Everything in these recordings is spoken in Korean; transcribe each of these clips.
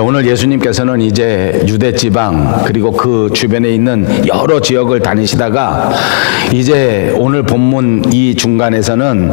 오늘 예수님께서는 이제 유대 지방 그리고 그 주변에 있는 여러 지역을 다니시다가 이제 오늘 본문 이 중간에서는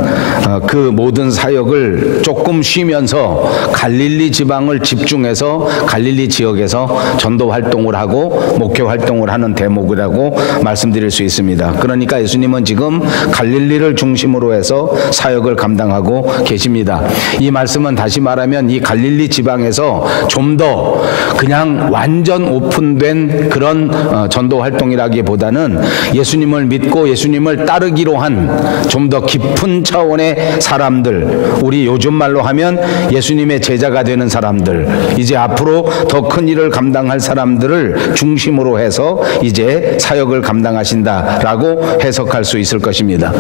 그 모든 사역을 조금 쉬면서 갈릴리 지방을 집중해서 갈릴리 지역에서 전도 활동을 하고 목회 활동을 하는 대목이라고 말씀드릴 수 있습니다. 그러니까 예수님은 지금 갈릴리를 중심으로 해서 사역을 감당하고 계십니다. 이 말씀은 다시 말하면 이 갈릴리 지방에서 좀 더 그냥 완전 오픈된 그런 전도 활동이라기보다는 예수님을 믿고 예수님을 따르기로 한 좀 더 깊은 차원의 사람들, 우리 요즘 말로 하면 예수님의 제자가 되는 사람들, 이제 앞으로 더 큰 일을 감당할 사람들을 중심으로 해서 이제 사역을 감당하신다라고 해석할 수 있을 것입니다.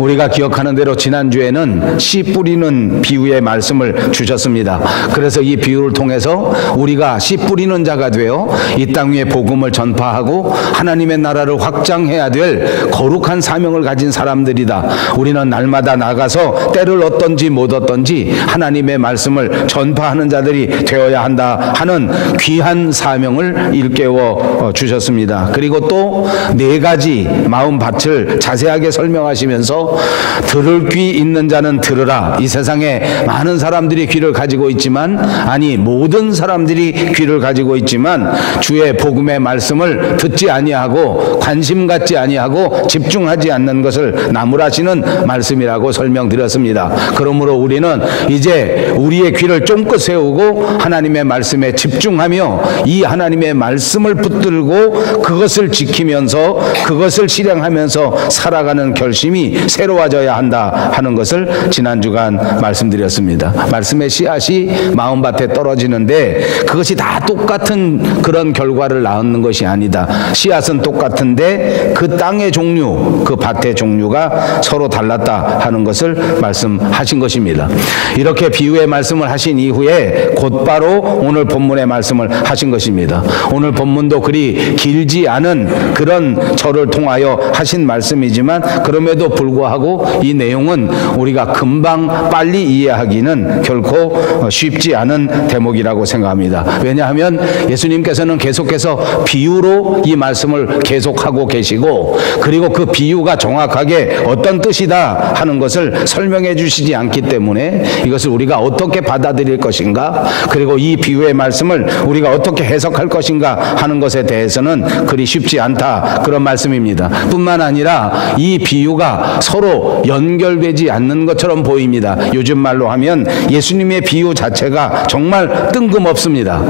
우리가 기억하는 대로 지난주에는 씨 뿌리는 비유의 말씀을 주셨습니다. 그래서 이 비유를 통해서 우리가 씨 뿌리는 자가 되어 이 땅 위에 복음을 전파하고 하나님의 나라를 확장해야 될 거룩한 사명을 가진 사람들이다. 우리는 날마다 나가서 때를 얻든지 못 얻든지 하나님의 말씀을 전파하는 자들이 되어야 한다 하는 귀한 사명을 일깨워 주셨습니다. 그리고 또 네 가지 마음밭을 자세하게 설명하시면서 들을 귀 있는 자는 들으라. 이 세상에 많은 사람들이 귀를 가지고 있지만, 아니 모든 사람들이 귀를 가지고 있지만 주의 복음의 말씀을 듣지 아니하고 관심 갖지 아니하고 집중하지 않는 것을 나무라시는 말씀이라고 설명드렸습니다. 그러므로 우리는 이제 우리의 귀를 쫑긋 세우고 하나님의 말씀에 집중하며 이 하나님의 말씀을 붙들고 그것을 지키면서 그것을 실행하면서 살아가는 결심이 새로워져야 한다 하는 것을 지난 주간 말씀드렸습니다. 말씀의 씨앗이 마음밭에 떨어지는데 그것이 다 똑같은 그런 결과를 낳는 것이 아니다. 씨앗은 똑같은데 그 땅의 종류, 그 밭의 종류가 서로 달랐다 하는 것을 말씀하신 것입니다. 이렇게 비유의 말씀을 하신 이후에 곧바로 오늘 본문의 말씀을 하신 것입니다. 오늘 본문도 그리 길지 않은 그런 절을 통하여 하신 말씀이지만 그럼에도 불구하고 이 내용은 우리가 금방 빨리 이해하기는 결코 쉽지 않은 대목이라고 생각합니다. 왜냐하면 예수님께서는 계속해서 비유로 이 말씀을 계속하고 계시고, 그리고 그 비유가 정확하게 어떤 뜻이다 하는 것을 설명해 주시지 않기 때문에 이것을 우리가 어떻게 받아들일 것인가, 그리고 이 비유의 말씀을 우리가 어떻게 해석할 것인가 하는 것에 대해서는 그리 쉽지 않다, 그런 말씀입니다. 뿐만 아니라 이 비유가 서로 연결되지 않는 것처럼 보입니다. 요즘 말로 하면 예수님의 비유 자체가 정말 뜬금없습니다.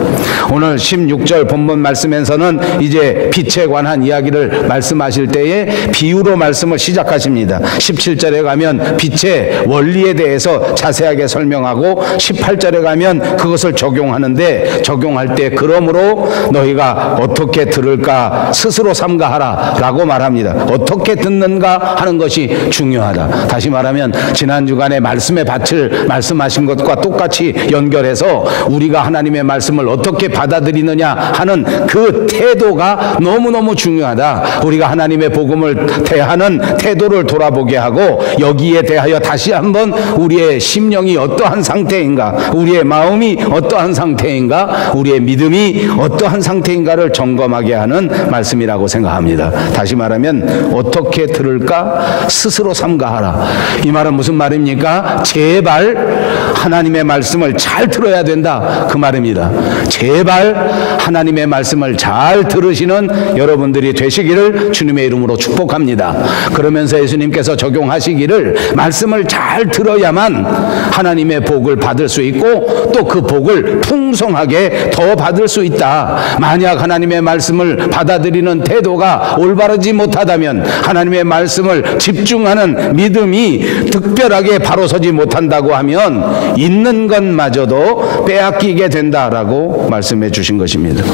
오늘 16절 본문 말씀에서는 이제 빛에 관한 이야기를 말씀하실 때에 비유로 말씀을 시작하십니다. 17절에 가면 빛의 원리에 대해서 자세하게 설명하고 18절에 가면 그것을 적용하는데, 적용할 때 그러므로 너희가 어떻게 들을까 스스로 삼가하라 라고 말합니다. 어떻게 듣는가 하는 것이 중요하다. 다시 말하면 지난 주간에 말씀의 밭을 말씀하신 것과 똑같이 연결해서 우리가 하나님의 말씀을 어떻게 받아들이느냐 하는 그 태도가 너무너무 중요하다. 우리가 하나님의 복음을 대하는 태도를 돌아보게 하고 여기에 대하여 다시 한번 우리의 심령이 어떠한 상태인가, 우리의 마음이 어떠한 상태인가, 우리의 믿음이 어떠한 상태인가를 점검하게 하는 말씀이라고 생각합니다. 다시 말하면 어떻게 들을까 스스로 삼가하라. 이 말은 무슨 말입니까? 제발 하나님의 말씀을 잘 들어야 된다, 그 말입니다. 제발 하나님의 말씀을 잘 들으시는 여러분들이 되시기를 주님의 이름으로 축복합니다. 그러면서 예수님께서 적용하시기를 말씀을 잘 들어야만 하나님의 복을 받을 수 있고 또 그 복을 풍성하게 더 받을 수 있다. 만약 하나님의 말씀을 받아들이는 태도가 올바르지 못하다면, 하나님의 말씀을 집중하는 믿음이 특별하게 바로 서지 못한다고 하면 있는 것마저도 빼앗기게 된다라고 말씀해 주신 것입니다.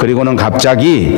그리고는 갑자기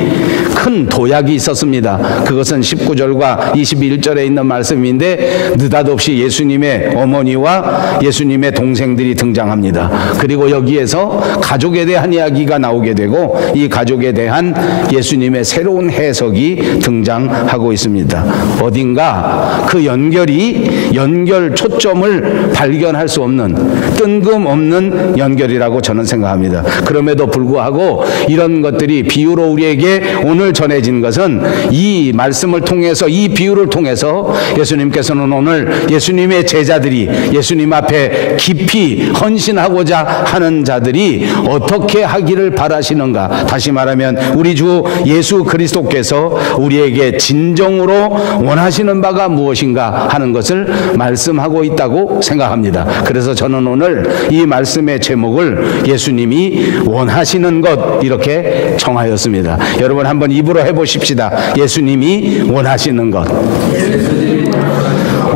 큰 도약이 있었습니다. 그것은 19절과 21절에 있는 말씀인데 느닷없이 예수님의 어머니와 예수님의 동생들이 등장합니다. 그리고 여기에서 가족에 대한 이야기가 나오게 되고 이 가족에 대한 예수님의 새로운 해석이 등장하고 있습니다. 어딘가 그 연결 초점을 발견할 수 없는 뜬금없는 연결이라고 저는 생각합니다. 그럼에도 불구하고 이런 것들이 비유로 우리에게 오늘 전해진 것은 이 말씀을 통해서, 이 비유를 통해서 예수님께서는 오늘 예수님의 제자들이, 예수님 앞에 깊이 헌신하고자 하는 자들이 어떻게 하기를 바라시는가, 다시 말하면 우리 주 예수 그리스도께서 우리에게 진정으로 원하시는 바가 무엇인가 하는 것을 말씀하고 있다고 생각합니다. 그래서 저는 오늘 이 말씀의 제목을 예수님이 원하시는 것 이렇게 정하였습니다. 여러분 한번 입으로 해보십시다. 예수님이 원하시는 것.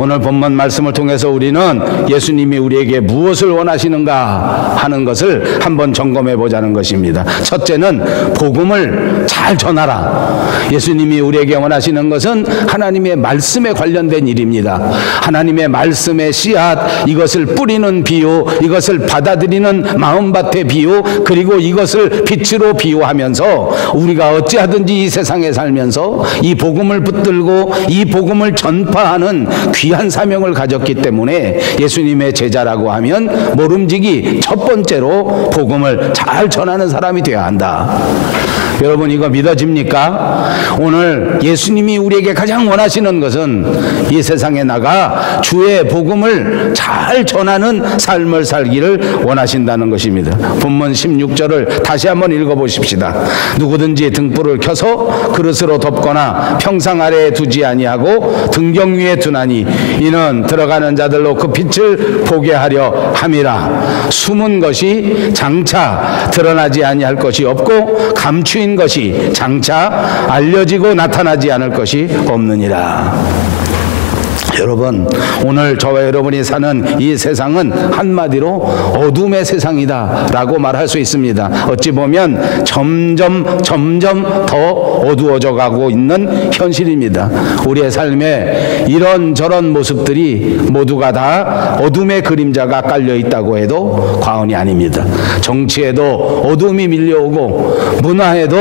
오늘 본문 말씀을 통해서 우리는 예수님이 우리에게 무엇을 원하시는가 하는 것을 한번 점검해 보자는 것입니다. 첫째는 복음을 잘 전하라. 예수님이 우리에게 원하시는 것은 하나님의 말씀에 관련된 일입니다. 하나님의 말씀의 씨앗, 이것을 뿌리는 비유, 이것을 받아들이는 마음밭의 비유, 그리고 이것을 빛으로 비유하면서 우리가 어찌하든지 이 세상에 살면서 이 복음을 붙들고 이 복음을 전파하는 귀한 사명을 가졌기 때문에 예수님의 제자라고 하면 모름지기 첫 번째로 복음을 잘 전하는 사람이 되어야 한다. 여러분 이거 믿어집니까? 오늘 예수님이 우리에게 가장 원하시는 것은 이 세상에 나가 주의 복음을 잘 전하는 삶을 살기를 원하신다는 것입니다. 본문 16절을 다시 한번 읽어보십시다. 누구든지 등불을 켜서 그릇으로 덮거나 평상 아래에 두지 아니하고 등경 위에 두나니 이는 들어가는 자들로 그 빛을 보게 하려 함이라. 숨은 것이 장차 드러나지 아니할 것이 없고 감추인 것이 장차 알려지고 나타나지 않을 것이 없느니라. 여러분 오늘 저와 여러분이 사는 이 세상은 한마디로 어둠의 세상이다 라고 말할 수 있습니다. 어찌 보면 점점 더 어두워져 가고 있는 현실입니다. 우리의 삶에 이런저런 모습들이 모두가 다 어둠의 그림자가 깔려 있다고 해도 과언이 아닙니다. 정치에도 어둠이 밀려오고 문화에도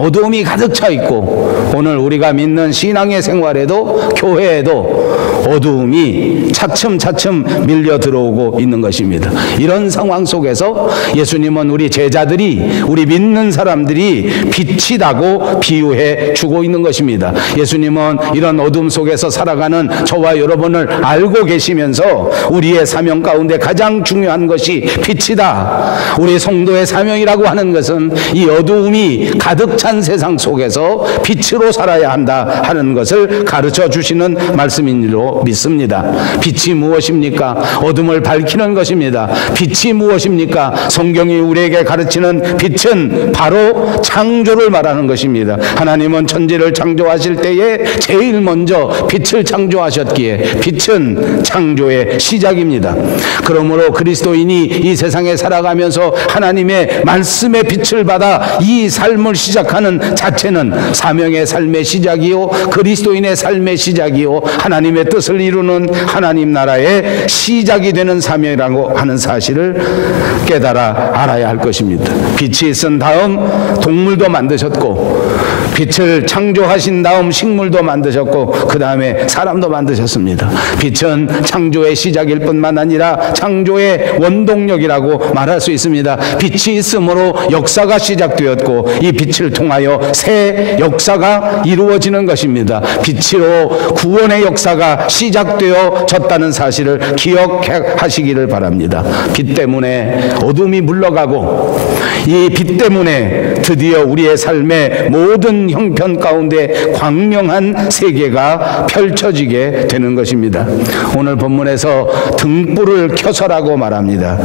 어둠이 가득 차 있고 오늘 우리가 믿는 신앙의 생활에도 교회에도 어두움이 차츰 밀려 들어오고 있는 것입니다. 이런 상황 속에서 예수님은 우리 제자들이, 우리 믿는 사람들이 빛이라고 비유해 주고 있는 것입니다. 예수님은 이런 어둠 속에서 살아가는 저와 여러분을 알고 계시면서 우리의 사명 가운데 가장 중요한 것이 빛이다. 우리 성도의 사명이라고 하는 것은 이 어두움이 가득 찬 세상 속에서 빛으로 살아야 한다 하는 것을 가르쳐 주시는 말씀인 줄로 믿습니다. 빛이 무엇입니까? 어둠을 밝히는 것입니다. 빛이 무엇입니까? 성경이 우리에게 가르치는 빛은 바로 창조를 말하는 것입니다. 하나님은 천지를 창조하실 때에 제일 먼저 빛을 창조하셨기에 빛은 창조의 시작입니다. 그러므로 그리스도인이 이 세상에 살아가면서 하나님의 말씀의 빛을 받아 이 삶을 시작하는 자체는 사명의 삶의 시작이요 그리스도인의 삶의 시작이요 하나님의 뜻을 이루는 하나님 나라의 시작이 되는 사명이라고 하는 사실을 깨달아 알아야 할 것입니다. 빛이 있은 다음 동물도 만드셨고 빛을 창조하신 다음 식물도 만드셨고 그 다음에 사람도 만드셨습니다. 빛은 창조의 시작일 뿐만 아니라 창조의 원동력이라고 말할 수 있습니다. 빛이 있으므로 역사가 시작되었고 이 빛을 통하여 새 역사가 이루어지는 것입니다. 빛으로 구원의 역사가 시작되어졌다는 사실을 기억하시기를 바랍니다. 빛 때문에 어둠이 물러가고 이 빛 때문에 드디어 우리의 삶의 모든 모든 형편 가운데 광명한 세계가 펼쳐지게 되는 것입니다. 오늘 본문에서 등불을 켜서라고 말합니다.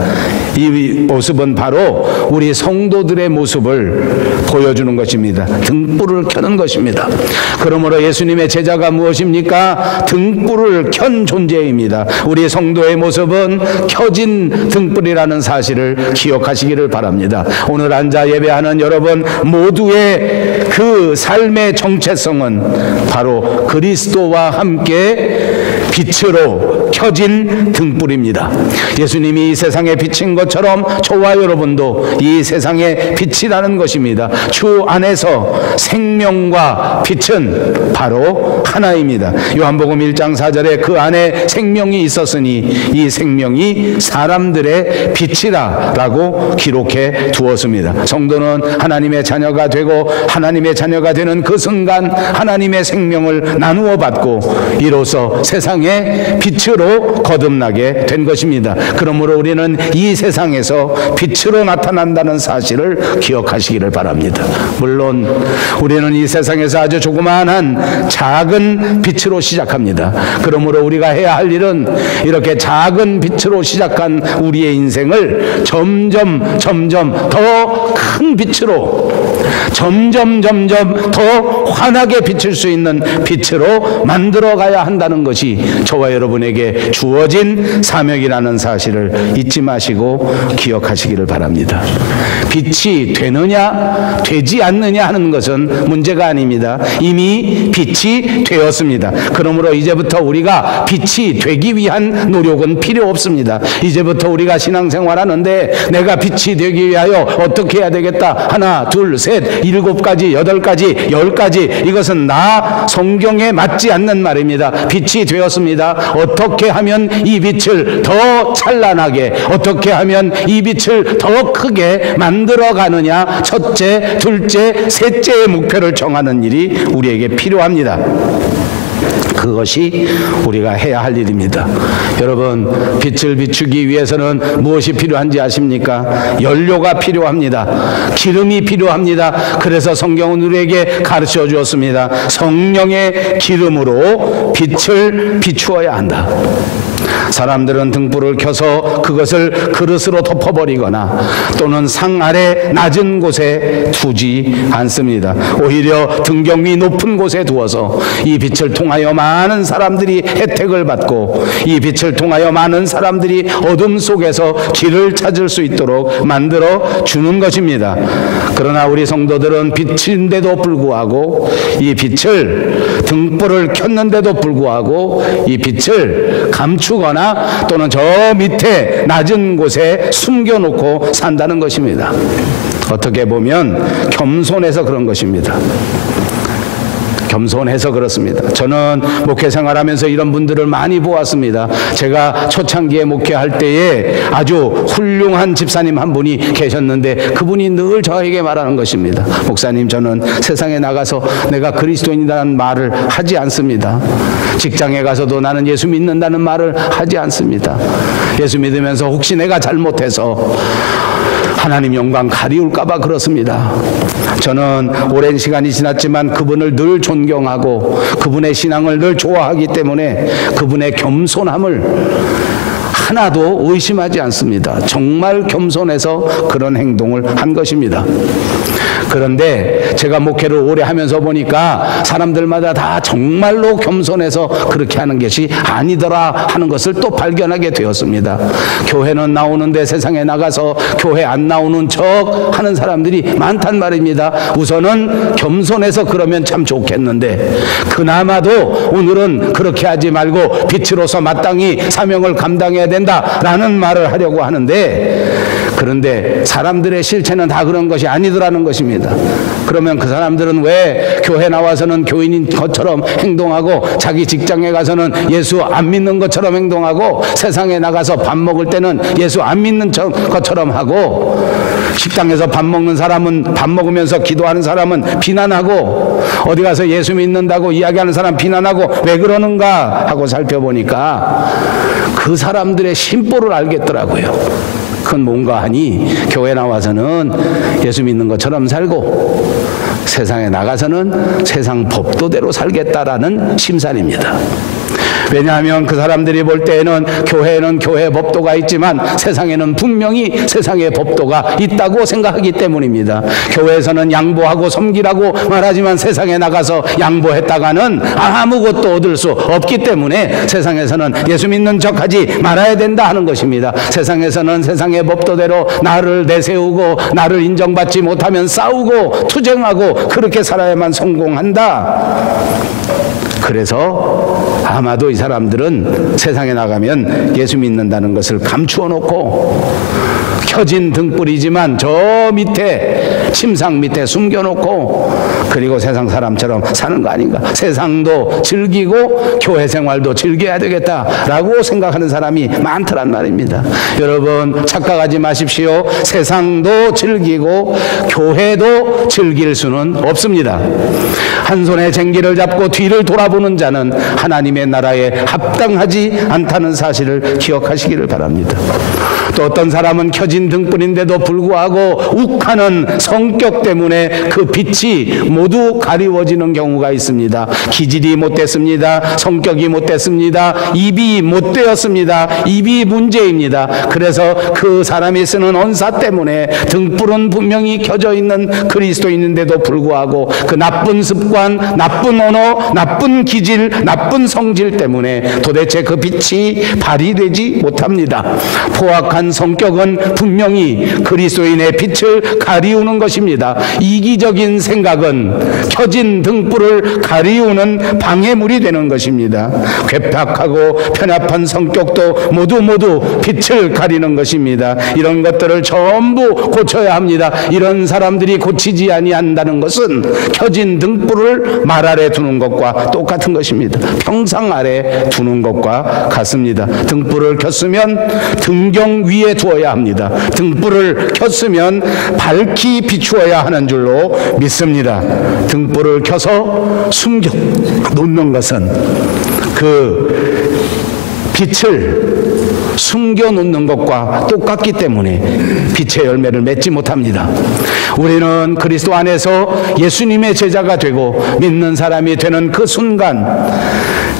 이 모습은 바로 우리 성도들의 모습을 보여주는 것입니다. 등불을 켜는 것입니다. 그러므로 예수님의 제자가 무엇입니까? 등불을 켠 존재입니다. 우리 성도의 모습은 켜진 등불이라는 사실을 기억하시기를 바랍니다. 오늘 앉아 예배하는 여러분 모두의 그 삶의 정체성은 바로 그리스도와 함께 빛으로 켜진 등불입니다. 예수님이 이 세상에 비친 것처럼 저와 여러분도 이 세상의 빛이라는 것입니다. 주 안에서 생명과 빛은 바로 하나입니다. 요한복음 1장 4절에 그 안에 생명이 있었으니 이 생명이 사람들의 빛이라 라고 기록해 두었습니다. 성도는 하나님의 자녀가 되고 하나님의 자녀가 되는 그 순간 하나님의 생명을 나누어 받고 이로써 세상의 빛으로 거듭나게 된 것입니다. 그러므로 우리는 이 세상에서 빛으로 나타난다는 사실을 기억하시기를 바랍니다. 물론 우리는 이 세상에서 아주 조그마한 작은 빛으로 시작합니다. 그러므로 우리가 해야 할 일은 이렇게 작은 빛으로 시작한 우리의 인생을 점점 더 큰 빛으로 점점 더 환하게 비칠 수 있는 빛으로 만들어 가야 한다는 것이 저와 여러분에게 주어진 사명이라는 사실을 잊지 마시고 기억하시기를 바랍니다. 빛이 되느냐 되지 않느냐 하는 것은 문제가 아닙니다. 이미 빛이 되었습니다. 그러므로 이제부터 우리가 빛이 되기 위한 노력은 필요 없습니다. 이제부터 우리가 신앙생활하는데 내가 빛이 되기 위하여 어떻게 해야 되겠다. 하나, 둘, 셋, 7가지, 8가지, 10가지 이것은 나 성경에 맞지 않는 말입니다. 빛이 되었습니다. 어떻게 하면 이 빛을 더 찬란하게 어떻게 하면 이 빛을 더 크게 만들어 가느냐 첫째, 둘째, 셋째의 목표를 정하는 일이 우리에게 필요합니다. 그것이 우리가 해야 할 일입니다. 여러분 빛을 비추기 위해서는 무엇이 필요한지 아십니까? 연료가 필요합니다. 기름이 필요합니다. 그래서 성경은 우리에게 가르쳐 주었습니다. 성령의 기름으로 빛을 비추어야 한다. 사람들은 등불을 켜서 그것을 그릇으로 덮어버리거나 또는 상 아래 낮은 곳에 두지 않습니다. 오히려 등경 위 높은 곳에 두어서 이 빛을 통하여 많은 사람들이 혜택을 받고 이 빛을 통하여 많은 사람들이 어둠 속에서 길을 찾을 수 있도록 만들어 주는 것입니다. 그러나 우리 성도들은 빛인데도 불구하고 이 빛을 등불을 켰는데도 불구하고 이 빛을 감추거나 또는 저 밑에 낮은 곳에 숨겨놓고 산다는 것입니다. 어떻게 보면 겸손해서 그런 것입니다. 겸손해서 그렇습니다. 저는 목회 생활하면서 이런 분들을 많이 보았습니다. 제가 초창기에 목회할 때에 아주 훌륭한 집사님 한 분이 계셨는데 그분이 늘 저에게 말하는 것입니다. 목사님, 저는 세상에 나가서 내가 그리스도인이라는 말을 하지 않습니다. 직장에 가서도 나는 예수 믿는다는 말을 하지 않습니다. 예수 믿으면서 혹시 내가 잘못해서 하나님 영광 가리울까 봐 그렇습니다. 저는 오랜 시간이 지났지만 그분을 늘 존경하고 그분의 신앙을 늘 좋아하기 때문에 그분의 겸손함을 하나도 의심하지 않습니다. 정말 겸손해서 그런 행동을 한 것입니다. 그런데 제가 목회를 오래 하면서 보니까 사람들마다 다 정말로 겸손해서 그렇게 하는 것이 아니더라 하는 것을 또 발견하게 되었습니다. 교회는 나오는데 세상에 나가서 교회 안 나오는 척 하는 사람들이 많단 말입니다. 우선은 겸손해서 그러면 참 좋겠는데 그나마도 오늘은 그렇게 하지 말고 빛으로서 마땅히 사명을 감당해야 된다라는 말을 하려고 하는데 그런데 사람들의 실체는 다 그런 것이 아니더라는 것입니다. 그러면 그 사람들은 왜 교회 나와서는 교인인 것처럼 행동하고 자기 직장에 가서는 예수 안 믿는 것처럼 행동하고 세상에 나가서 밥 먹을 때는 예수 안 믿는 것처럼 하고 식당에서 밥 먹는 사람은 밥 먹으면서 기도하는 사람은 비난하고 어디 가서 예수 믿는다고 이야기하는 사람 비난하고 왜 그러는가 하고 살펴보니까 그 사람들의 심보를 알겠더라고요. 그건 뭔가 하니 교회 나와서는 예수 믿는 것처럼 살고 세상에 나가서는 세상 법도대로 살겠다라는 심산입니다. 왜냐하면 그 사람들이 볼 때에는 교회에는 교회 법도가 있지만 세상에는 분명히 세상의 법도가 있다고 생각하기 때문입니다. 교회에서는 양보하고 섬기라고 말하지만 세상에 나가서 양보했다가는 아무것도 얻을 수 없기 때문에 세상에서는 예수 믿는 척하지 말아야 된다 하는 것입니다. 세상에서는 세상의 법도대로 나를 내세우고 나를 인정받지 못하면 싸우고 투쟁하고 그렇게 살아야만 성공한다. 그래서 아마도 이 사람들은 세상에 나가면 예수 믿는다는 것을 감추어 놓고 켜진 등불이지만 저 밑에 침상 밑에 숨겨놓고 그리고 세상 사람처럼 사는 거 아닌가. 세상도 즐기고 교회 생활도 즐겨야 되겠다라고 생각하는 사람이 많더란 말입니다. 여러분 착각하지 마십시오. 세상도 즐기고 교회도 즐길 수는 없습니다. 한 손에 쟁기를 잡고 뒤를 돌아보는 자는 하나님의 나라에 합당하지 않다는 사실을 기억하시기를 바랍니다. 또 어떤 사람은 켜진 등불인데도 불구하고 욱하는 성격 때문에 그 빛이 모두 가리워지는 경우가 있습니다. 기질이 못됐습니다. 성격이 못됐습니다. 입이 못되었습니다. 입이 문제입니다. 그래서 그 사람이 쓰는 언사 때문에 등불은 분명히 켜져 있는 그리스도인인데도 불구하고 그 나쁜 습관, 나쁜 언어, 나쁜 기질, 나쁜 성질 때문에 도대체 그 빛이 발휘되지 못합니다. 포악한 성격은 분명히 그리스도인의 빛을 가리우는 것입니다. 이기적인 생각은 켜진 등불을 가리우는 방해물이 되는 것입니다. 괴팍하고 편협한 성격도 모두 빛을 가리는 것입니다. 이런 것들을 전부 고쳐야 합니다. 이런 사람들이 고치지 아니한다는 것은 켜진 등불을 말 아래 두는 것과 똑같은 것입니다. 평상 아래 두는 것과 같습니다. 등불을 켰으면 등경 위에 두어야 합니다. 등불을 켰으면 밝히 비추어야 하는 줄로 믿습니다. 등불을 켜서 숨겨 놓는 것은 그 빛을 숨겨 놓는 것과 똑같기 때문에 빛의 열매를 맺지 못합니다. 우리는 그리스도 안에서 예수님의 제자가 되고 믿는 사람이 되는 그 순간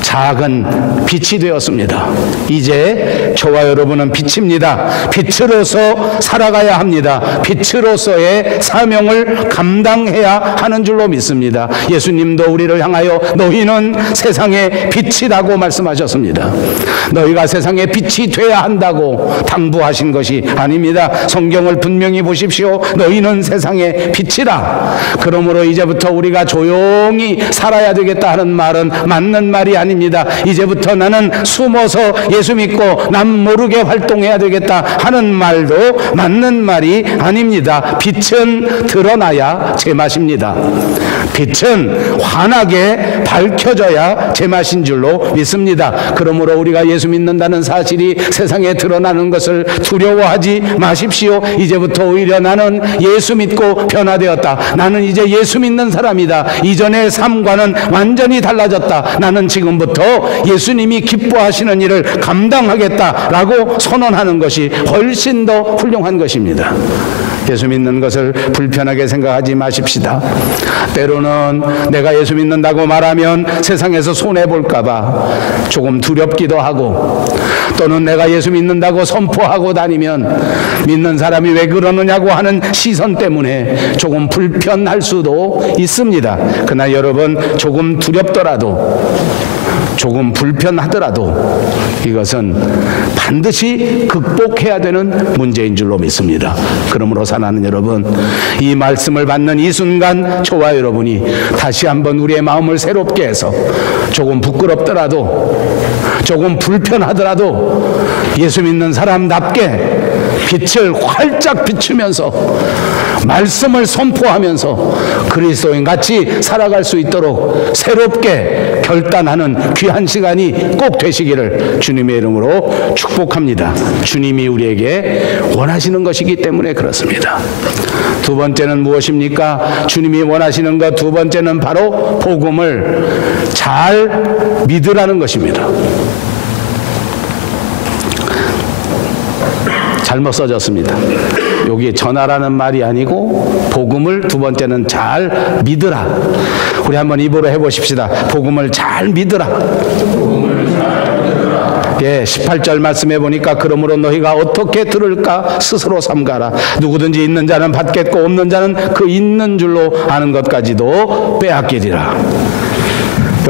작은 빛이 되었습니다. 이제 저와 여러분은 빛입니다. 빛으로서 살아가야 합니다. 빛으로서의 사명을 감당해야 하는 줄로 믿습니다. 예수님도 우리를 향하여 너희는 세상의 빛이라고 말씀하셨습니다. 너희가 세상의 빛이 돼야 한다고 당부하신 것이 아닙니다. 성경을 분명히 보십시오. 너희는 세상의 빛이라. 그러므로 이제부터 우리가 조용히 살아야 되겠다 하는 말은 맞는 말이 아닙니다. 이제부터 나는 숨어서 예수 믿고 남 모르게 활동해야 되겠다 하는 말도 맞는 말이 아닙니다. 빛은 드러나야 제맛입니다. 빛은 환하게 밝혀져야 제맛인 줄로 믿습니다. 그러므로 우리가 예수 믿는다는 사실이 세상에 드러나는 것을 두려워하지 마십시오. 이제부터 오히려 나는 예수 믿고 변화되었다. 나는 이제 예수 믿는 사람이다. 이전의 삶과는 완전히 달라졌다. 나는 지금부터 예수님이 기뻐하시는 일을 감당하겠다라고 선언하는 것이 훨씬 더 훌륭한 것입니다. 예수 믿는 것을 불편하게 생각하지 마십시다. 때로는 내가 예수 믿는다고 말하면 세상에서 손해볼까 봐 조금 두렵기도 하고, 또는 내가 예수 믿는다고 선포하고 다니면 믿는 사람이 왜 그러느냐고 하는 시선 때문에 조금 불편할 수도 있습니다. 그러나 여러분, 조금 두렵더라도, 조금 불편하더라도 이것은 반드시 극복해야 되는 문제인 줄로 믿습니다. 그러므로 사랑하는 여러분, 이 말씀을 받는 이 순간 저와 여러분이 다시 한번 우리의 마음을 새롭게 해서 조금 부끄럽더라도, 조금 불편하더라도 예수 믿는 사람답게 빛을 활짝 비추면서 말씀을 선포하면서 그리스도인 같이 살아갈 수 있도록 새롭게 결단하는 귀한 시간이 꼭 되시기를 주님의 이름으로 축복합니다. 주님이 우리에게 원하시는 것이기 때문에 그렇습니다. 두 번째는 무엇입니까? 주님이 원하시는 것 두 번째는 바로 복음을 잘 믿으라는 것입니다. 잘못 써졌습니다. 여기 전하라는 말이 아니고 복음을 두 번째는 잘 믿으라. 우리 한번 입으로 해보십시다. 복음을 잘 믿으라. 예, 18절 말씀해 보니까 그러므로 너희가 어떻게 들을까 스스로 삼가라. 누구든지 있는 자는 받겠고 없는 자는 그 있는 줄로 아는 것까지도 빼앗기리라.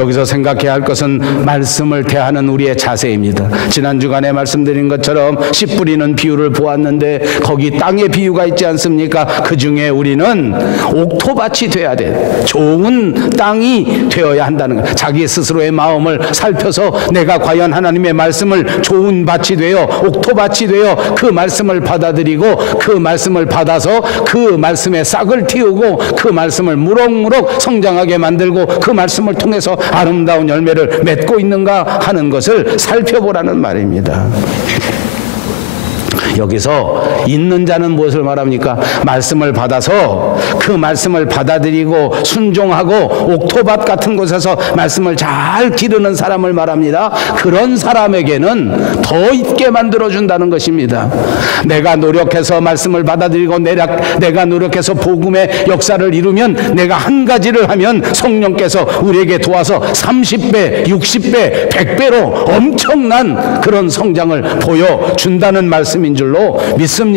여기서 생각해야 할 것은 말씀을 대하는 우리의 자세입니다. 지난 주간에 말씀드린 것처럼 씨 뿌리는 비유를 보았는데 거기 땅의 비유가 있지 않습니까? 그 중에 우리는 옥토밭이 돼야 돼. 좋은 땅이 되어야 한다는 것. 자기 스스로의 마음을 살펴서 내가 과연 하나님의 말씀을 좋은 밭이 되어 옥토밭이 되어 그 말씀을 받아들이고 그 말씀을 받아서 그 말씀에 싹을 틔우고 그 말씀을 무럭무럭 성장하게 만들고 그 말씀을 통해서 아름다운 열매를 맺고 있는가 하는 것을 살펴보라는 말입니다. 여기서 있는 자는 무엇을 말합니까? 말씀을 받아서 그 말씀을 받아들이고 순종하고 옥토밭 같은 곳에서 말씀을 잘 기르는 사람을 말합니다. 그런 사람에게는 더 있게 만들어준다는 것입니다. 내가 노력해서 말씀을 받아들이고 내가 노력해서 복음의 역사를 이루면 내가 한 가지를 하면 성령께서 우리에게 도와서 30배, 60배, 100배로 엄청난 그런 성장을 보여준다는 말씀인 줄로 믿습니다.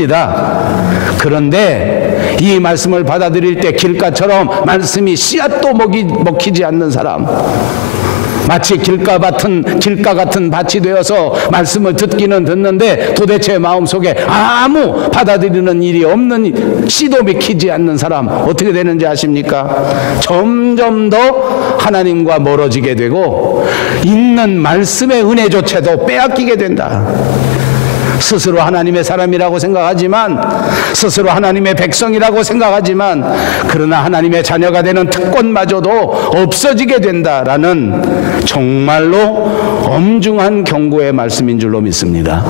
그런데 이 말씀을 받아들일 때 길가처럼 말씀이 씨앗도 먹히지 않는 사람, 마치 길가 같은 밭이 되어서 말씀을 듣기는 듣는데 도대체 마음속에 아무 받아들이는 일이 없는, 씨도 먹히지 않는 사람 어떻게 되는지 아십니까? 점점 더 하나님과 멀어지게 되고 있는 말씀의 은혜조차도 빼앗기게 된다. 스스로 하나님의 사람이라고 생각하지만, 스스로 하나님의 백성이라고 생각하지만, 그러나 하나님의 자녀가 되는 특권마저도 없어지게 된다라는 정말로 엄중한 경고의 말씀인 줄로 믿습니다.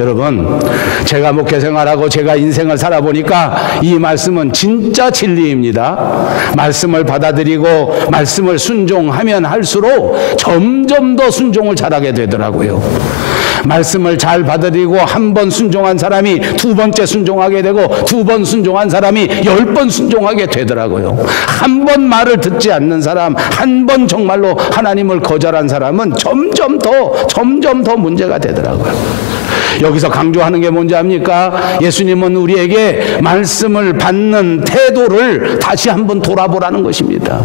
여러분, 제가 목회 생활하고 제가 인생을 살아보니까 이 말씀은 진짜 진리입니다. 말씀을 받아들이고 말씀을 순종하면 할수록 점점 더 순종을 잘하게 되더라고요. 말씀을 잘 받아들이고 한 번 순종한 사람이 두 번째 순종하게 되고 두 번 순종한 사람이 10번 순종하게 되더라고요. 한 번 말을 듣지 않는 사람, 한 번 정말로 하나님을 거절한 사람은 점점 더 문제가 되더라고요. 여기서 강조하는 게 뭔지 압니까? 예수님은 우리에게 말씀을 받는 태도를 다시 한번 돌아보라는 것입니다.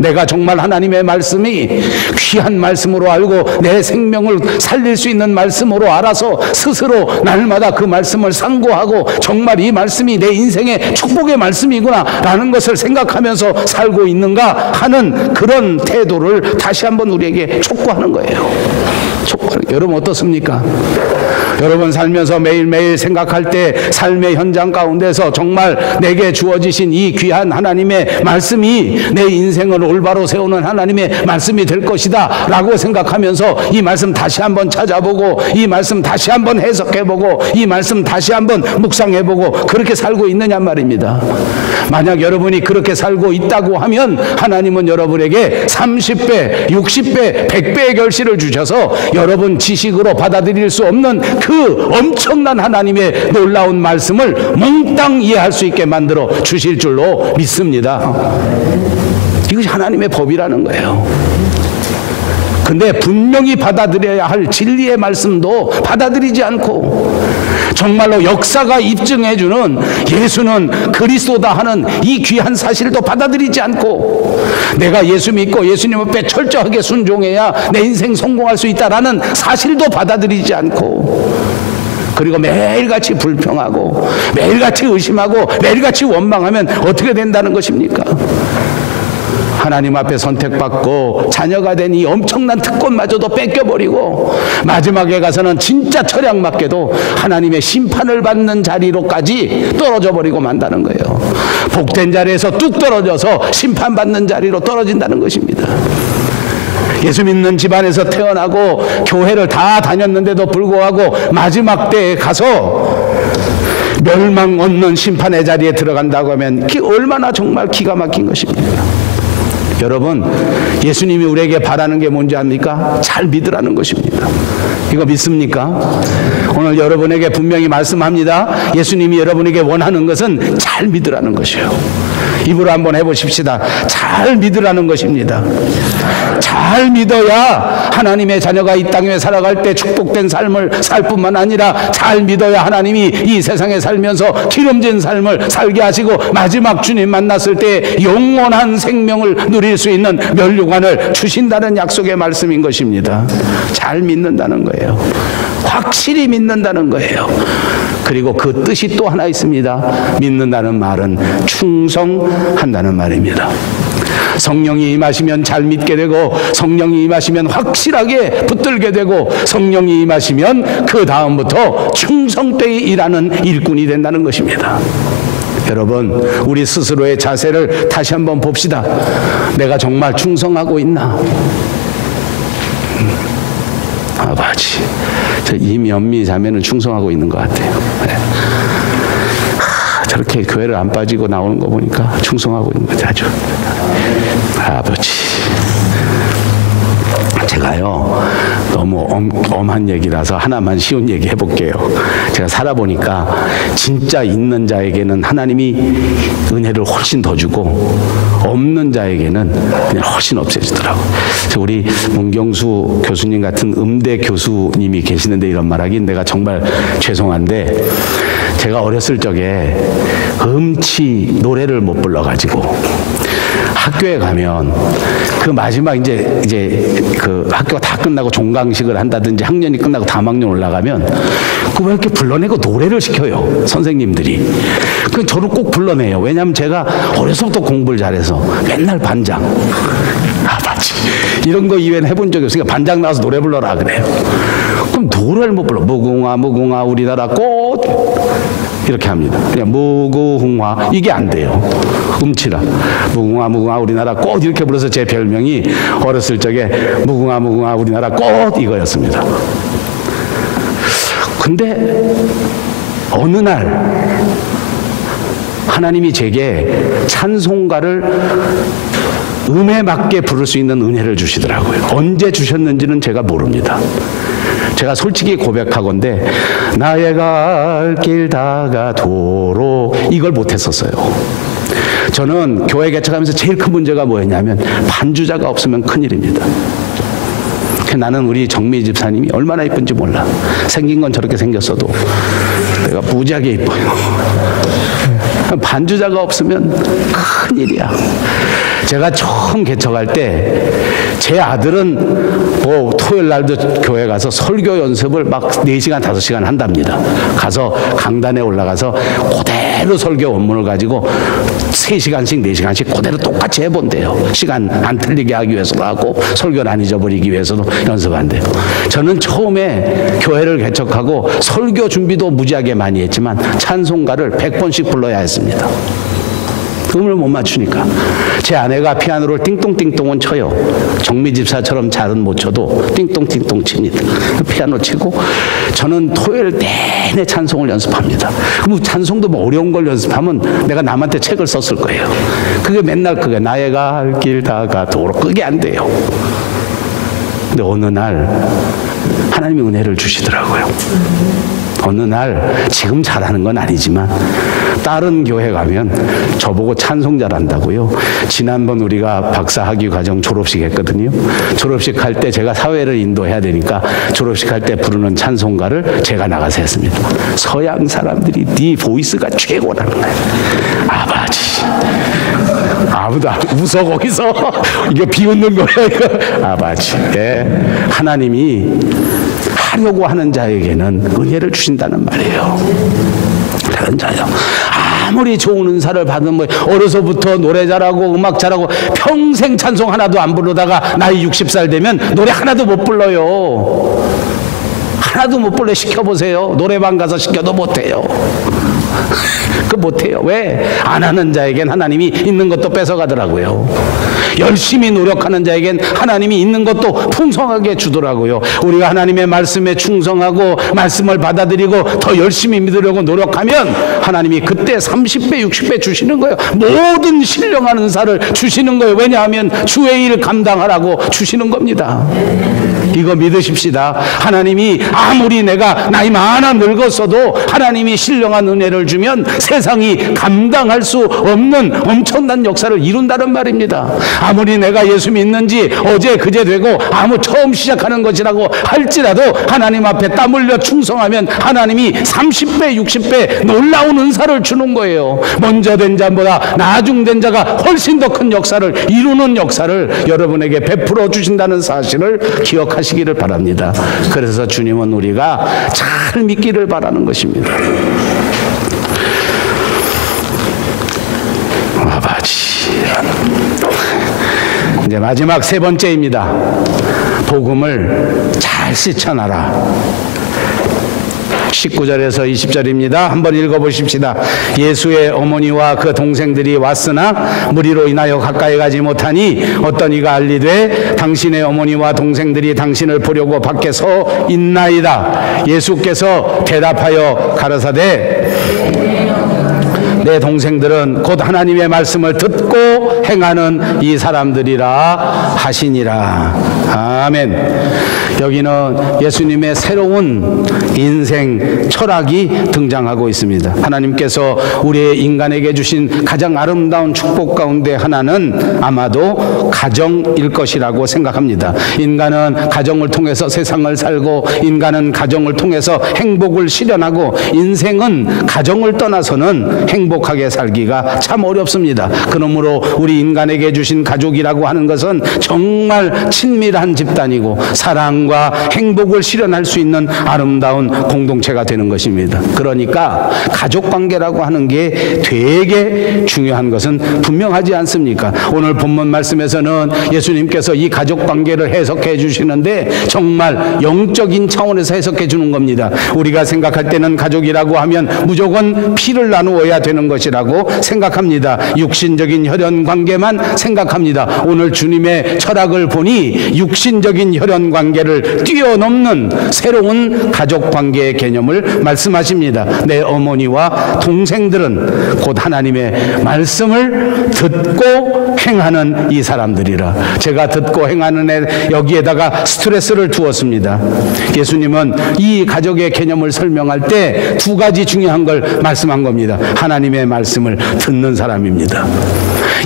내가 정말 하나님의 말씀이 귀한 말씀으로 알고 내 생명을 살릴 수 있는 말씀으로 알아서 스스로 날마다 그 말씀을 상고하고 정말 이 말씀이 내 인생의 축복의 말씀이구나 라는 것을 생각하면서 살고 있는가 하는 그런 태도를 다시 한번 우리에게 촉구하는 거예요. 여러분 어떻습니까? 여러분 살면서 매일매일 생각할 때 삶의 현장 가운데서 정말 내게 주어지신 이 귀한 하나님의 말씀이 내 인생을 올바로 세우는 하나님의 말씀이 될 것이다 라고 생각하면서 이 말씀 다시 한번 찾아보고 이 말씀 다시 한번 해석해보고 이 말씀 다시 한번 묵상해보고 그렇게 살고 있느냐 말입니다. 만약 여러분이 그렇게 살고 있다고 하면 하나님은 여러분에게 30배, 60배, 100배의 결실을 주셔서 여러분 지식으로 받아들일 수 없는 그 엄청난 하나님의 놀라운 말씀을 몽땅 이해할 수 있게 만들어 주실 줄로 믿습니다. 이것이 하나님의 법이라는 거예요. 근데 분명히 받아들여야 할 진리의 말씀도 받아들이지 않고 정말로 역사가 입증해주는 예수는 그리스도다 하는 이 귀한 사실도 받아들이지 않고 내가 예수 믿고 예수님 앞에 철저하게 순종해야 내 인생 성공할 수 있다라는 사실도 받아들이지 않고 그리고 매일같이 불평하고 매일같이 의심하고 매일같이 원망하면 어떻게 된다는 것입니까? 하나님 앞에 선택받고 자녀가 된 이 엄청난 특권마저도 뺏겨버리고 마지막에 가서는 진짜 철양맞게도 하나님의 심판을 받는 자리로까지 떨어져 버리고 만다는 거예요. 복된 자리에서 뚝 떨어져서 심판받는 자리로 떨어진다는 것입니다. 예수 믿는 집안에서 태어나고 교회를 다 다녔는데도 불구하고 마지막 때에 가서 멸망 얻는 심판의 자리에 들어간다고 하면 그게 얼마나 정말 기가 막힌 것입니까? 여러분, 예수님이 우리에게 바라는 게 뭔지 압니까? 잘 믿으라는 것입니다. 이거 믿습니까? 오늘 여러분에게 분명히 말씀합니다. 예수님이 여러분에게 원하는 것은 잘 믿으라는 것이에요. 입으로 한번 해보십시다. 잘 믿으라는 것입니다. 잘 믿어야 하나님의 자녀가 이 땅에 살아갈 때 축복된 삶을 살 뿐만 아니라 잘 믿어야 하나님이 이 세상에 살면서 기름진 삶을 살게 하시고 마지막 주님 만났을 때 영원한 생명을 누릴 수 있는 면류관을 주신다는 약속의 말씀인 것입니다. 잘 믿는다는 거예요. 확실히 믿는다는 거예요. 그리고 그 뜻이 또 하나 있습니다. 믿는다는 말은 충성한다는 말입니다. 성령이 임하시면 잘 믿게 되고, 성령이 임하시면 확실하게 붙들게 되고, 성령이 임하시면 그 다음부터 충성되이 일하는 일꾼이 된다는 것입니다. 여러분, 우리 스스로의 자세를 다시 한번 봅시다. 내가 정말 충성하고 있나? 아버지, 저 이면미 자매는 충성하고 있는 것 같아요. 네. 저렇게 교회를 안 빠지고 나오는 거 보니까 충성하고 있는 거죠. 아주. 아버지, 제가요 너무 엄한 얘기라서 하나만 쉬운 얘기 해볼게요. 제가 살아보니까 진짜 있는 자에게는 하나님이 은혜를 훨씬 더 주고, 없는 자에게는 그냥 훨씬 없애주더라고요. 우리 문경수 교수님 같은 음대 교수님이 계시는데 이런 말하긴 내가 정말 죄송한데, 제가 어렸을 적에 음치 노래를 못 불러가지고 학교에 가면 그 마지막 이제 그 학교가 다 끝나고 종강식을 한다든지 학년이 끝나고 다학년 올라가면 그 왜 이렇게 불러내고 노래를 시켜요, 선생님들이. 그 저를 꼭 불러내요. 왜냐하면 제가 어려서부터 공부를 잘해서 맨날 반장, 아버지 이런 거 이외에는 해본 적이 없으니까 반장 나와서 노래 불러라 그래요. 그럼 노래를 못 불러. 무궁화 무궁화 우리나라 꽃 이렇게 합니다. 그냥 무궁화 이게 안 돼요. 음치라. 무궁화 무궁화 우리나라 꽃 이렇게 불러서 제 별명이 어렸을 적에 무궁화 무궁화 우리나라 꽃 이거였습니다. 근데 어느 날 하나님이 제게 찬송가를 음에 맞게 부를 수 있는 은혜를 주시더라고요. 언제 주셨는지는 제가 모릅니다. 제가 솔직히 고백하건대 나의 갈 길 다가도록 이걸 못했었어요. 저는 교회 개척하면서 제일 큰 문제가 뭐였냐면 반주자가 없으면 큰일입니다. 나는 우리 정미 집사님이 얼마나 이쁜지 몰라. 생긴 건 저렇게 생겼어도 내가 무지하게 이뻐요. 반주자가 없으면 큰일이야. 제가 처음 개척할 때 제 아들은 뭐 토요일 날도 교회 가서 설교 연습을 막 4시간 5시간 한답니다. 가서 강단에 올라가서 그대로 설교 원문을 가지고 3시간씩 4시간씩 그대로 똑같이 해본대요. 시간 안 틀리게 하기 위해서도 하고 설교를 안 잊어버리기 위해서도 연습한대요. 저는 처음에 교회를 개척하고 설교 준비도 무지하게 많이 했지만 찬송가를 100번씩 불러야 했습니다. 음을 못 맞추니까. 제 아내가 피아노를 띵똥띵똥은 쳐요. 정미 집사처럼 잘은 못 쳐도 띵똥띵똥 칩니다. 피아노 치고 저는 토요일 내내 찬송을 연습합니다. 그럼 찬송도 뭐 어려운 걸 연습하면 내가 남한테 책을 썼을 거예요. 그게 맨날 그게 나의 갈 길 다가도록 그게 안 돼요. 근데 어느 날 하나님이 은혜를 주시더라고요. 어느 날 지금 잘하는 건 아니지만 다른 교회 가면 저보고 찬송 잘한다고요. 지난번 우리가 박사학위 과정 졸업식 했거든요. 졸업식 할 때 제가 사회를 인도해야 되니까 졸업식 할 때 부르는 찬송가를 제가 나가서 했습니다. 서양 사람들이 네 보이스가 최고라는 거예요. 아버지, 아무도 안 웃어 거기서. 이거 비웃는 거야 이거. 아버지, 예. 하나님이 하려고 하는 자에게는 은혜를 주신다는 말이에요. 그런 자요. 아무리 좋은 은사를 받은 뭐 어려서부터 노래 잘하고 음악 잘하고 평생 찬송 하나도 안 부르다가 나이 60살 되면 노래 하나도 못 불러요. 하나도 못 불러. 시켜보세요. 노래방 가서 시켜도 못해요. 그 못해요. 왜? 안 하는 자에겐 하나님이 있는 것도 뺏어가더라고요. 열심히 노력하는 자에겐 하나님이 있는 것도 풍성하게 주더라고요. 우리가 하나님의 말씀에 충성하고 말씀을 받아들이고 더 열심히 믿으려고 노력하면 하나님이 그때 30배 60배 주시는 거예요. 모든 신령한 은사를 주시는 거예요. 왜냐하면 주의 일 감당하라고 주시는 겁니다. 이거 믿으십시다. 하나님이 아무리 내가 나이 많아 늙었어도 하나님이 신령한 은혜를 주면 세상이 감당할 수 없는 엄청난 역사를 이룬다는 말입니다. 아무리 내가 예수 믿는지 어제 그제 되고 처음 시작하는 것이라고 할지라도 하나님 앞에 땀 흘려 충성하면 하나님이 30배 60배 놀라운 은사를 주는 거예요. 먼저 된 자보다 나중된 자가 훨씬 더 큰 역사를 이루는 역사를 여러분에게 베풀어 주신다는 사실을 기억하시기를 바랍니다. 그래서 주님은 우리가 잘 믿기를 바라는 것입니다. 아버지, 이제 마지막 세 번째입니다. 복음을 잘 실천하라. 19절에서 20절입니다. 한번 읽어보십시다. 예수의 어머니와 그 동생들이 왔으나 무리로 인하여 가까이 가지 못하니 어떤 이가 알리되 당신의 어머니와 동생들이 당신을 보려고 밖에 서 있나이다. 예수께서 대답하여 가라사대 내 동생들은 곧 하나님의 말씀을 듣고 행하는 이 사람들이라 하시니라. 아멘. 여기는 예수님의 새로운 인생 철학이 등장하고 있습니다. 하나님께서 우리 인간에게 주신 가장 아름다운 축복 가운데 하나는 아마도 가정일 것이라고 생각합니다. 인간은 가정을 통해서 세상을 살고 인간은 가정을 통해서 행복을 실현하고 인생은 가정을 떠나서는 행복하게 살기가 참 어렵습니다. 그러므로 우리 인간에게 주신 가족이라고 하는 것은 정말 친밀한 집단이고 사랑과 행복을 실현할 수 있는 아름다운 공동체가 되는 것입니다. 그러니까 가족관계라고 하는 게 되게 중요한 것은 분명하지 않습니까? 오늘 본문 말씀에서는 예수님께서 이 가족관계를 해석해 주시는데 정말 영적인 차원에서 해석해 주는 겁니다. 우리가 생각할 때는 가족이라고 하면 무조건 피를 나누어야 되는 것이라고 생각합니다. 육신적인 혈연관계만 생각합니다. 오늘 주님의 철학을 보니 육신적인 혈연관계를 뛰어넘는 새로운 가족관계의 개념을 말씀하십니다. 내 어머니와 동생들은 곧 하나님의 말씀을 듣고 행하는 이 사람들이라. 제가 듣고 행하는 여기에다가 스트레스를 두었습니다. 예수님은 이 가족의 개념을 설명할 때 두 가지 중요한 걸 말씀한 겁니다. 하나님의 말씀을 듣는 사람입니다.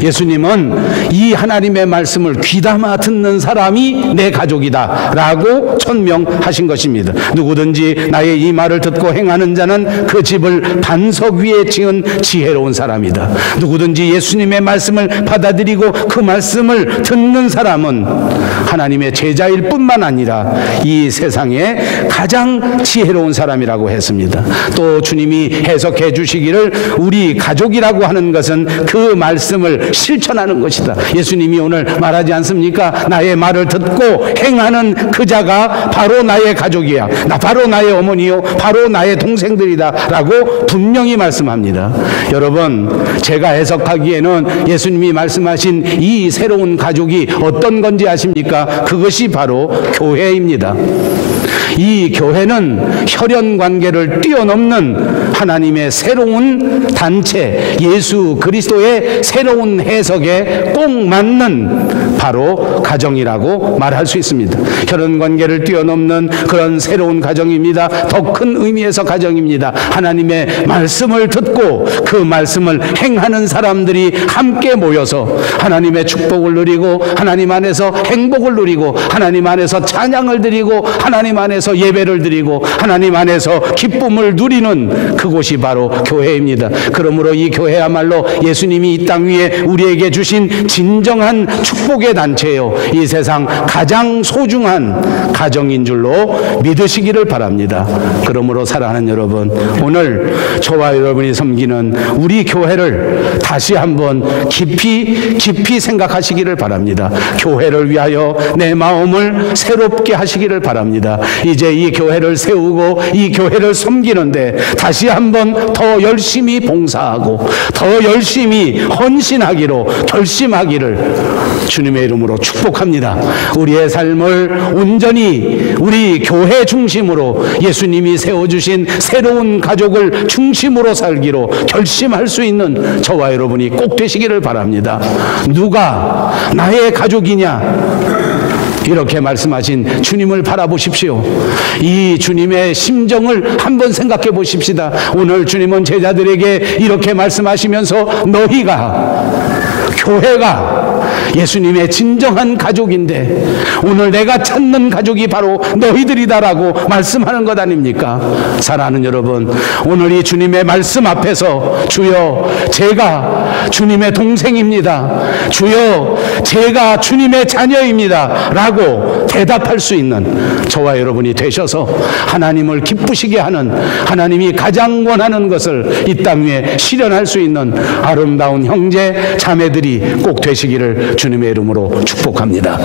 예수님은 이 하나님의 말씀을 귀담아 듣는 사람이 내 가족이다 라고 천명하신 것입니다. 누구든지 나의 이 말을 듣고 행하는 자는 그 집을 반석 위에 지은 지혜로운 사람이다. 누구든지 예수님의 말씀을 받아들이고 그 말씀을 듣는 사람은 하나님의 제자일 뿐만 아니라 이 세상에 가장 지혜로운 사람이라고 했습니다. 또 주님이 해석해 주시기를 우리 가족이라고 하는 것은 그 말씀을 실천하는 것이다. 예수님이 오늘 말하지 않습니까? 나의 말을 듣고 행하는 그 자가 바로 나의 가족이야. 바로 나의 어머니요. 바로 나의 동생들이다 라고 분명히 말씀합니다. 여러분, 제가 해석하기에는 예수님이 말씀하신 이 새로운 가족이 어떤 건지 아십니까? 그것이 바로 교회입니다. 이 교회는 혈연관계를 뛰어넘는 하나님의 새로운 단체, 예수 그리스도의 새로운 해석에 꼭 맞는 바로 가정이라고 말할 수 있습니다. 혈연관계를 뛰어넘는 그런 새로운 가정입니다. 더 큰 의미에서 가정입니다. 하나님의 말씀을 듣고 그 말씀을 행하는 사람들이 함께 모여서 하나님의 축복을 누리고 하나님 안에서 행복을 누리고 하나님 안에서 찬양을 드리고 하나님 안에서 예배를 드리고 하나님 안에서 기쁨을 누리는 그곳이 바로 교회입니다. 그러므로 이 교회야말로 예수님이 이 땅 위에 우리에게 주신 진정한 축복의 단체요, 이 세상 가장 소중한 가정인 줄로 믿으시기를 바랍니다. 그러므로 사랑하는 여러분, 오늘 저와 여러분이 섬기는 우리 교회를 다시 한번 깊이 생각하시기를 바랍니다. 교회를 위하여 내 마음을 새롭게 하시기를 바랍니다. 이제 이 교회를 세우고 이 교회를 섬기는데 다시 한번 더 열심히 봉사하고 더 열심히 헌신하기로 결심하기를 주님의 이름으로 축복합니다. 우리의 삶을 온전히 우리 교회 중심으로 예수님이 세워주신 새로운 가족을 중심으로 살기로 결심할 수 있는 저와 여러분이 꼭 되시기를 바랍니다. 누가 나의 가족이냐? 이렇게 말씀하신 주님을 바라보십시오. 이 주님의 심정을 한번 생각해 보십시다. 오늘 주님은 제자들에게 이렇게 말씀하시면서 너희가, 교회가 예수님의 진정한 가족인데 오늘 내가 찾는 가족이 바로 너희들이다라고 말씀하는 것 아닙니까? 사랑하는 여러분, 오늘 이 주님의 말씀 앞에서 주여 제가 주님의 동생입니다, 주여 제가 주님의 자녀입니다 라고 대답할 수 있는 저와 여러분이 되셔서 하나님을 기쁘시게 하는, 하나님이 가장 원하는 것을 이 땅 위에 실현할 수 있는 아름다운 형제 자매들이 꼭 되시기를 주님의 이름으로 축복합니다.